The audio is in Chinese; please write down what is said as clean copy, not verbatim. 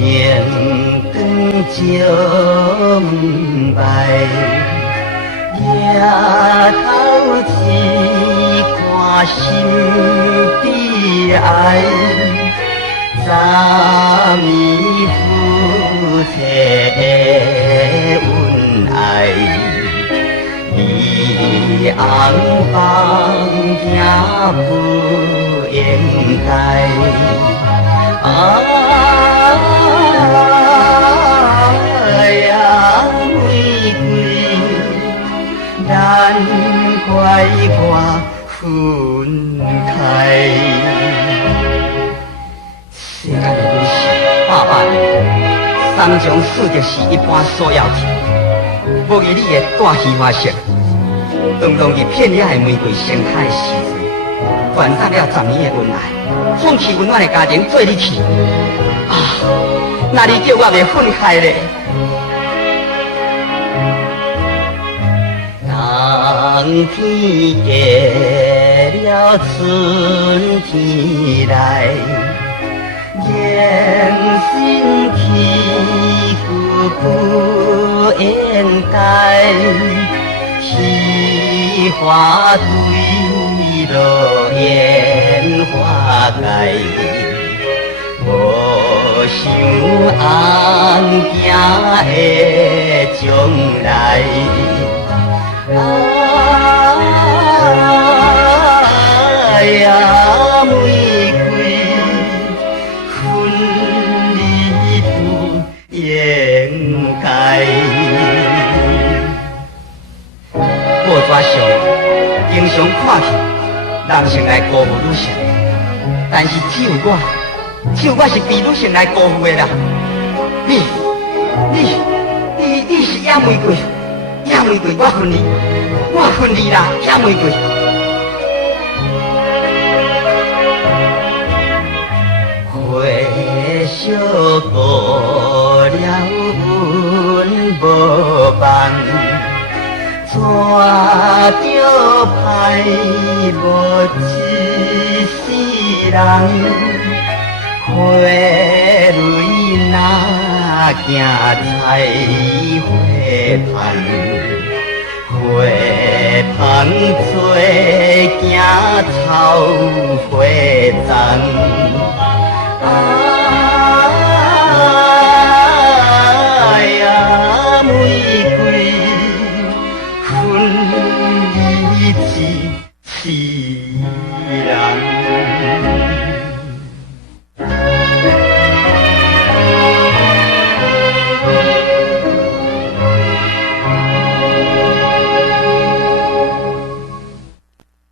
灯光照门外，夜头一看心悲哀。早暝夫妻的恩爱，你红房行不应该。哎呀，玫瑰，咱快活分开。世间的女性百百个，三从四就是一般所要紧。无伊你的大喜花色，当当日片野的玫瑰盛开的时阵，传达了10年的恩爱，放弃温暖的家庭做你去。啊，那你叫我袂分开咧？当天过了春天来。人生起伏不应该，喜花对落烟花开，无想红行的将来。哎呀，玫瑰。应该，报纸上经常看见男性来辜负女性，但是只有我是被女性来辜负的啦。你是野玫瑰，野玫瑰，我恨你啦，野玫瑰。回首过了阮无望，怎着歹无一世人？花蕊哪行采花香，花香做行草花丛。哎呀，玫瑰，恨你一世人。